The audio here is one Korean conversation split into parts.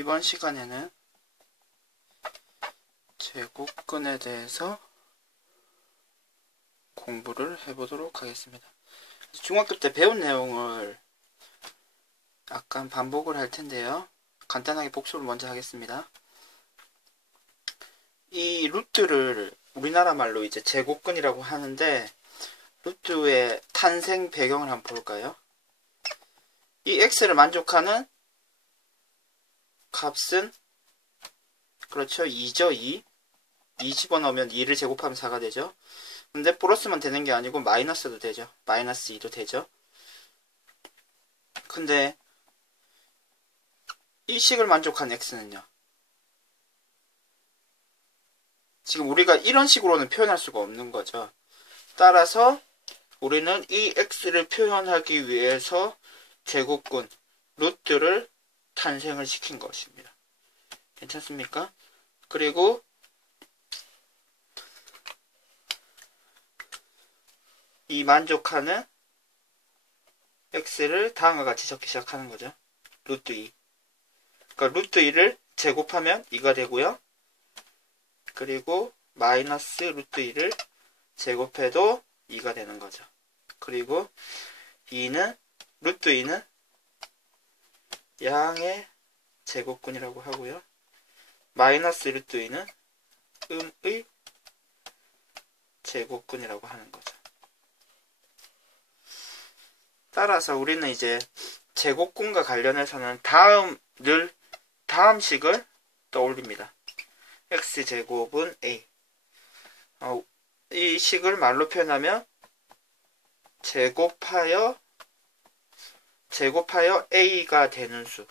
이번 시간에는 제곱근에 대해서 공부를 해보도록 하겠습니다. 중학교 때 배운 내용을 약간 반복을 할 텐데요. 간단하게 복습을 먼저 하겠습니다. 이 루트를 우리나라 말로 이제 제곱근이라고 하는데, 루트의 탄생 배경을 한번 볼까요? 이 x를 만족하는 값은 그렇죠, 2죠. 2 집어넣으면 2를 제곱하면 4가 되죠. 근데 플러스만 되는 게 아니고 마이너스도 되죠. 마이너스 2도 되죠. 근데 이 식을 만족한 x는요, 지금 우리가 이런 식으로는 표현할 수가 없는 거죠. 따라서 우리는 이 x를 표현하기 위해서 제곱근 루트를 탄생을 시킨 것입니다. 괜찮습니까? 그리고 이 만족하는 x를 다음과 같이 적기 시작하는 거죠. 루트 2. 그러니까 루트 2를 제곱하면 2가 되고요. 그리고 마이너스 루트 2를 제곱해도 2가 되는 거죠. 그리고 2는 루트 2는 양의 제곱근이라고 하고요. 마이너스 루트 2는 음의 제곱근이라고 하는 거죠. 따라서 우리는 이제 제곱근과 관련해서는 다음 식을 떠올립니다. x제곱은 a. 이 식을 말로 표현하면 제곱하여 a가 되는 수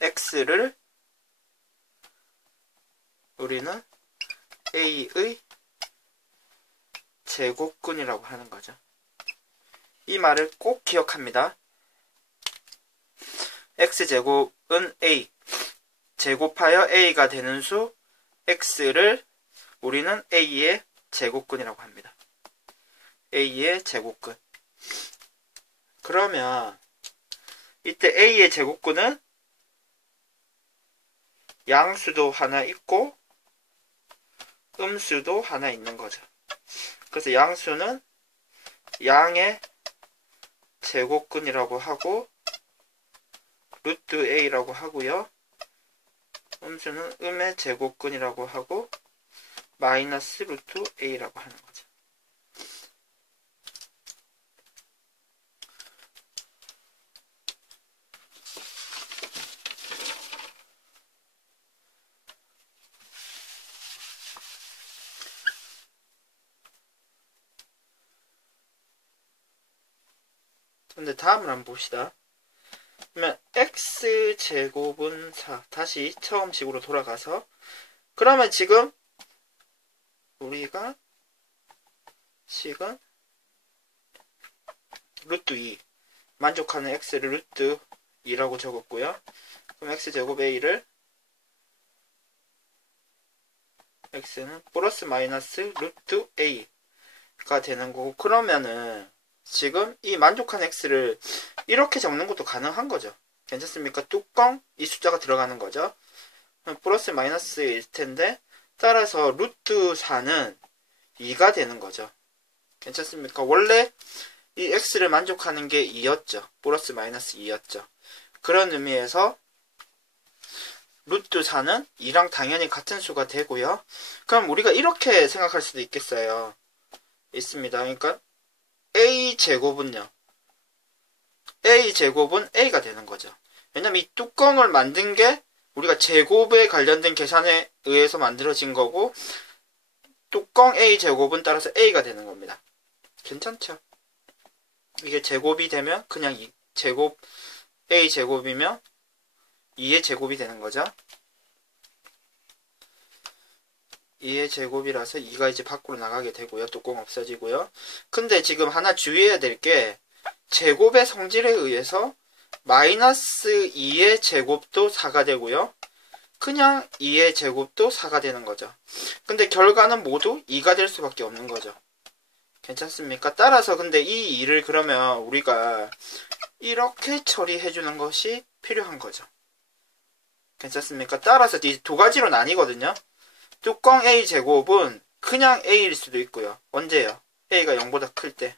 x를 우리는 a의 제곱근이라고 하는 거죠. 이 말을 꼭 기억합니다. x제곱은 a, 제곱하여 a가 되는 수 x를 우리는 a의 제곱근이라고 합니다. a의 제곱근. 그러면 이때 a의 제곱근은 양수도 하나 있고 음수도 하나 있는 거죠. 그래서 양수는 양의 제곱근이라고 하고 루트 a라고 하고요. 음수는 음의 제곱근이라고 하고 마이너스 루트 a라고 하는 거죠. 근데 다음을 한번 봅시다. 그러면 x제곱은 4. 다시 처음 식으로 돌아가서, 그러면 지금 우리가 식은 루트 2 만족하는 x를 루트 2라고 적었고요. 그럼 x제곱 a를 x는 플러스 마이너스 루트 a가 되는 거고, 그러면은 지금 이 만족한 x를 이렇게 적는 것도 가능한 거죠. 괜찮습니까? 뚜껑 이 숫자가 들어가는 거죠. 플러스 마이너스일 텐데, 따라서 루트 4는 2가 되는 거죠. 괜찮습니까? 원래 이 x를 만족하는 게 2였죠. 플러스 마이너스 2였죠. 그런 의미에서 루트 4는 2랑 당연히 같은 수가 되고요. 그럼 우리가 이렇게 생각할 수도 있겠어요. 있습니다. 그러니까 a제곱은요, a제곱은 a가 되는 거죠. 왜냐면 이 뚜껑을 만든 게 우리가 제곱에 관련된 계산에 의해서 만들어진 거고, 뚜껑 a제곱은 따라서 a가 되는 겁니다. 괜찮죠? 이게 제곱이 되면 그냥 제곱 a제곱이면 2의 제곱이 되는 거죠. 2의 제곱이라서 2가 이제 밖으로 나가게 되고요. 뚜껑 없어지고요. 근데 지금 하나 주의해야 될 게, 제곱의 성질에 의해서 마이너스 2의 제곱도 4가 되고요. 그냥 2의 제곱도 4가 되는 거죠. 근데 결과는 모두 2가 될 수밖에 없는 거죠. 괜찮습니까? 따라서 근데 이 일을 그러면 우리가 이렇게 처리해주는 것이 필요한 거죠. 괜찮습니까? 따라서 이 두 가지로 나뉘거든요. 뚜껑 A 제곱은 그냥 A일 수도 있고요. 언제요? A가 0보다 클 때.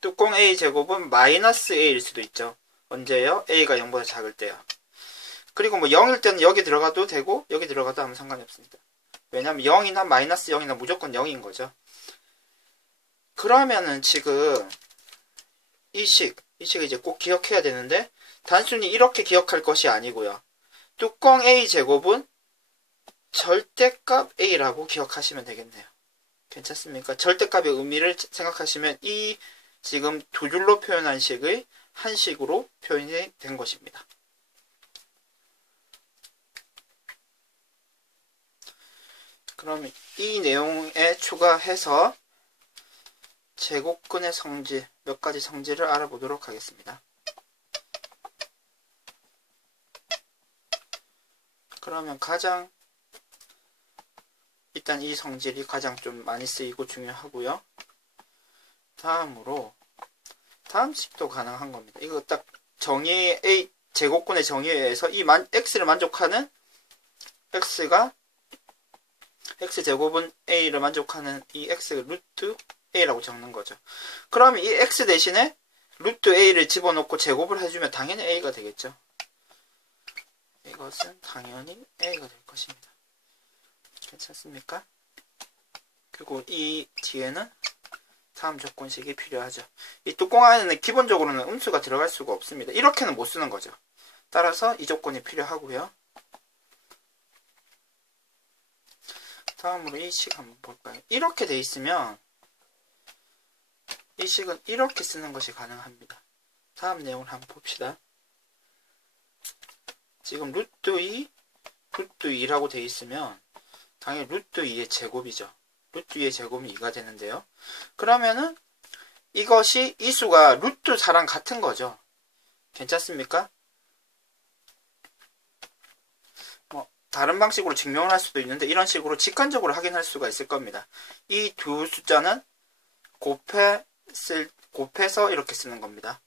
뚜껑 A 제곱은 마이너스 A일 수도 있죠. 언제요? A가 0보다 작을 때요. 그리고 뭐 0일 때는 여기 들어가도 되고 여기 들어가도 아무 상관이 없습니다. 왜냐면 0이나 마이너스 0이나 무조건 0인 거죠. 그러면은 지금 이 식을 이제 꼭 기억해야 되는데 단순히 이렇게 기억할 것이 아니고요. 뚜껑 A 제곱은 절대값 A라고 기억하시면 되겠네요. 괜찮습니까? 절대값의 의미를 생각하시면 이 지금 두 줄로 표현한 식의 한 식으로 표현이 된 것입니다. 그럼 이 내용에 추가해서 제곱근의 성질, 몇 가지 성질을 알아보도록 하겠습니다. 그러면 일단 이 성질이 가장 좀 많이 쓰이고 중요하고요. 다음으로 다음 식도 가능한 겁니다. 이거 딱 정의 A 제곱근의 정의에 의해서 이 x를 만족하는 x가 x제곱은 a를 만족하는 이 x가 루트 a라고 적는 거죠. 그러면 이 x 대신에 루트 a를 집어넣고 제곱을 해주면 당연히 a가 되겠죠. 이것은 당연히 a가 될 것입니다. 괜찮습니까? 그리고 이 뒤에는 다음 조건식이 필요하죠. 이 뚜껑 안에는 기본적으로는 음수가 들어갈 수가 없습니다. 이렇게는 못 쓰는 거죠. 따라서 이 조건이 필요하고요. 다음으로 이 식 한번 볼까요? 이렇게 돼 있으면 이 식은 이렇게 쓰는 것이 가능합니다. 다음 내용을 한번 봅시다. 지금 루트 2라고 돼 있으면 당연히 루트 2의 제곱이죠. 루트 2의 제곱은 2가 되는데요. 그러면은 이것이 이 수가 루트 4랑 같은 거죠. 괜찮습니까? 다른 방식으로 증명을 할 수도 있는데 이런 식으로 직관적으로 확인할 수가 있을 겁니다. 이 두 숫자는 곱해서 이렇게 쓰는 겁니다.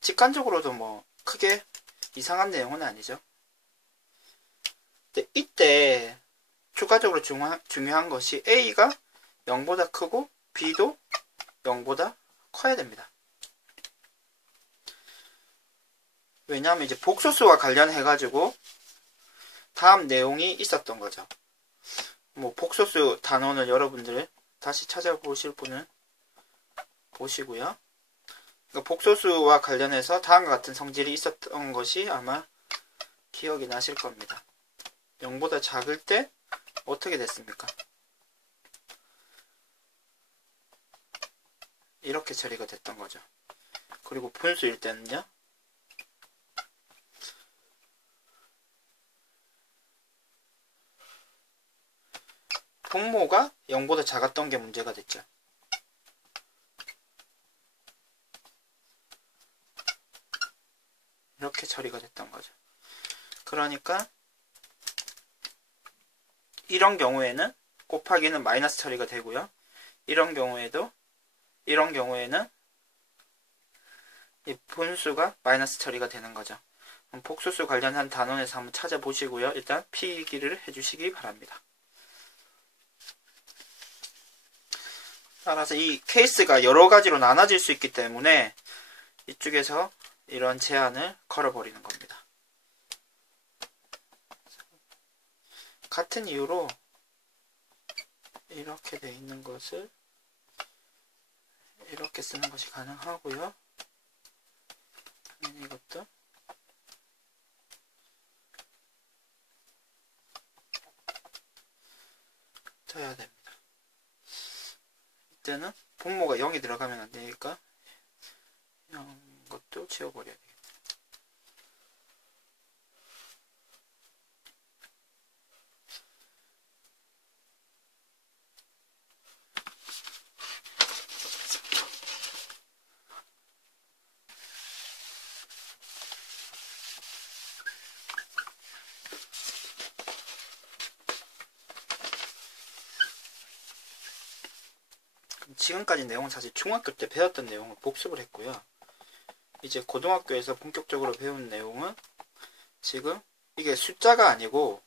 직관적으로도 뭐 크게 이상한 내용은 아니죠. 근데 이때 추가적으로 중요한 것이 A가 0보다 크고 B도 0보다 커야 됩니다. 왜냐하면 이제 복소수와 관련해가지고 다음 내용이 있었던 거죠. 뭐 복소수 단원을 여러분들 다시 찾아보실 분은 보시고요. 그러니까 복소수와 관련해서 다음과 같은 성질이 있었던 것이 아마 기억이 나실 겁니다. 0보다 작을 때 어떻게 됐습니까? 이렇게 처리가 됐던 거죠. 그리고 분수일 때는요. 분모가 0보다 작았던 게 문제가 됐죠. 이렇게 처리가 됐던 거죠. 그러니까 이런 경우에는 곱하기는 마이너스 처리가 되고요. 이런 경우에는 이 분수가 마이너스 처리가 되는 거죠. 복소수 관련한 단원에서 한번 찾아보시고요. 일단 필기를 해주시기 바랍니다. 따라서 이 케이스가 여러 가지로 나눠질 수 있기 때문에 이쪽에서 이런 제한을 걸어버리는 겁니다. 같은 이유로 이렇게 돼 있는 것을 이렇게 쓰는 것이 가능하고요. 당연히 이것도 쳐야 됩니다. 이때는 분모가 0이 들어가면 안 되니까 이것도 지워버려야 돼요. 지금까지 내용은 사실 중학교 때 배웠던 내용을 복습을 했고요. 이제 고등학교에서 본격적으로 배운 내용은 지금 이게 숫자가 아니고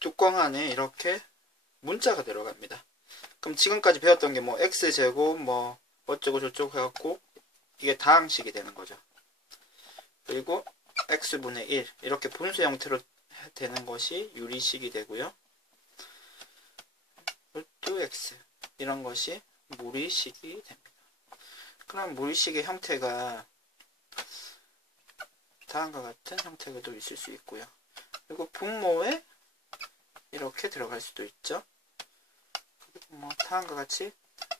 뚜껑 안에 이렇게 문자가 들어갑니다. 그럼 지금까지 배웠던 게 뭐 x제곱 뭐 어쩌고 저쩌고 해갖고 이게 다항식이 되는 거죠. 그리고 x분의 1 이렇게 분수 형태로 되는 것이 유리식이 되고요. 루트 x 이런 것이 무리식이 됩니다. 그럼 무리식의 형태가 다음과 같은 형태가 또 있을 수 있고요. 그리고 분모에 이렇게 들어갈 수도 있죠. 그리고 뭐 다음과 같이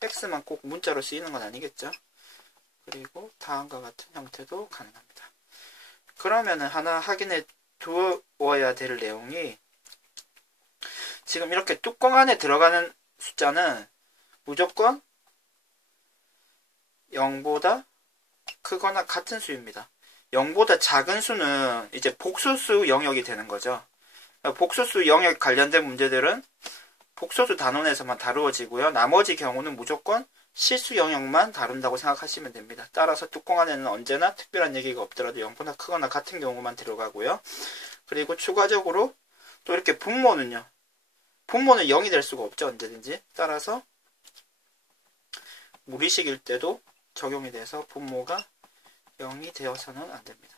x만 꼭 문자로 쓰이는 건 아니겠죠. 그리고 다음과 같은 형태도 가능합니다. 그러면은 하나 확인해 두어야 될 내용이 지금 이렇게 뚜껑 안에 들어가는 숫자는 무조건 0보다 크거나 같은 수입니다. 0보다 작은 수는 이제 복소수 영역이 되는 거죠. 복소수 영역 관련된 문제들은 복소수 단원에서만 다루어지고요. 나머지 경우는 무조건 실수 영역만 다룬다고 생각하시면 됩니다. 따라서 뚜껑 안에는 언제나 특별한 얘기가 없더라도 0보다 크거나 같은 경우만 들어가고요. 그리고 추가적으로 또 이렇게 분모는요. 분모는 0이 될 수가 없죠. 언제든지. 따라서 무리식일 때도 적용이 돼서 분모가 0이 되어서는 안 됩니다.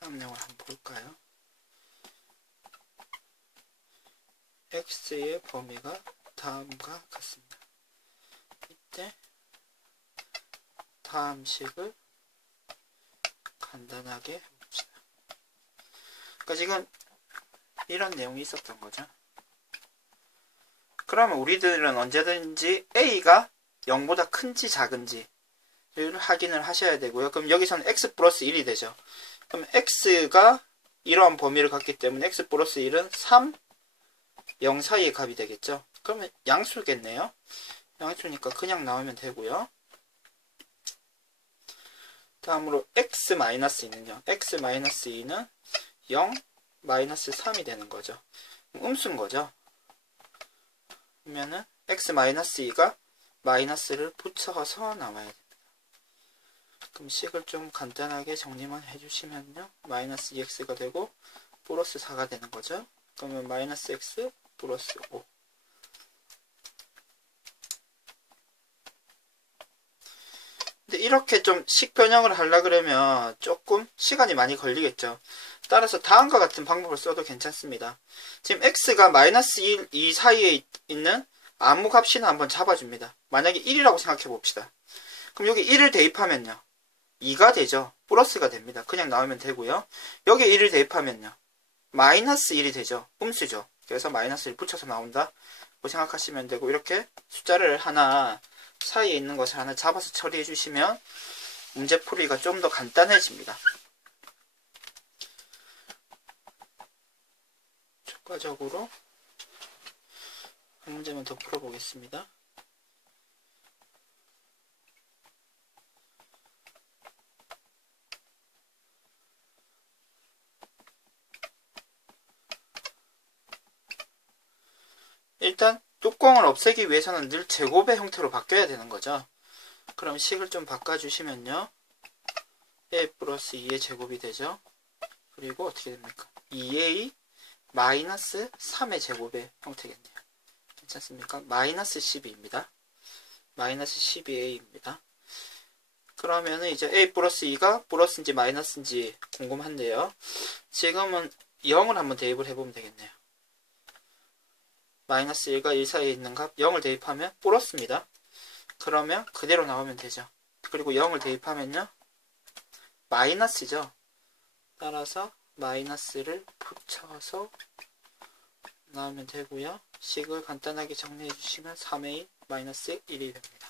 다음 내용을 한번 볼까요? x의 범위가 다음과 같습니다. 이때 다음 식을 간단하게 해봅시다. 그러니까 지금 이런 내용이 있었던 거죠. 그러면 우리들은 언제든지 a가 0보다 큰지 작은지를 확인을 하셔야 되고요. 그럼 여기서는 x 플러스 1이 되죠. 그럼 x가 이러한 범위를 갖기 때문에 x 플러스 1은 3, 0 사이의 값이 되겠죠. 그러면 양수겠네요. 양수니까 그냥 나오면 되고요. 다음으로 x-2는요. x-2는 0, -3이 되는 거죠. 음수인 거죠. 그러면은 x-2가 마이너스를 붙여서 나와야 됩니다. 그럼 식을 좀 간단하게 정리만 해주시면요. 마이너스 2x가 되고 플러스 4가 되는 거죠. 그러면 마이너스 x 플러스 5. 근데 이렇게 좀 식 변형을 하려 그러면 조금 시간이 많이 걸리겠죠. 따라서 다음과 같은 방법을 써도 괜찮습니다. 지금 x가 마이너스 1, 2 사이에 있는 아무 값이나 한번 잡아줍니다. 만약에 1이라고 생각해 봅시다. 그럼 여기 1을 대입하면요. 2가 되죠. 플러스가 됩니다. 그냥 나오면 되고요. 여기에 1을 대입하면요. 마이너스 1이 되죠. 음수죠. 그래서 마이너스 1 붙여서 나온다. 고 생각하시면 되고 이렇게 숫자를 하나 사이에 있는 것을 하나 잡아서 처리해 주시면 문제 풀이가 좀 더 간단해집니다. 추가적으로 한 문제만 더 풀어보겠습니다. 일단 뚜껑을 없애기 위해서는 늘 제곱의 형태로 바뀌어야 되는 거죠. 그럼 식을 좀 바꿔주시면요. a 플러스 2의 제곱이 되죠. 그리고 어떻게 됩니까? 2a 마이너스 3의 제곱의 형태겠네요. 괜찮습니까? 마이너스 12입니다. 마이너스 12a입니다. 그러면은 이제 a 플러스 2가 플러스인지 마이너스인지 궁금한데요. 지금은 0을 한번 대입을 해보면 되겠네요. 마이너스 1과 1 사이에 있는 값 0을 대입하면 플러스입니다. 그러면 그대로 나오면 되죠. 그리고 0을 대입하면요. 마이너스죠. 따라서 마이너스를 붙여서 나오면 되고요. 식을 간단하게 정리해 주시면 3a 마이너스 1이 됩니다.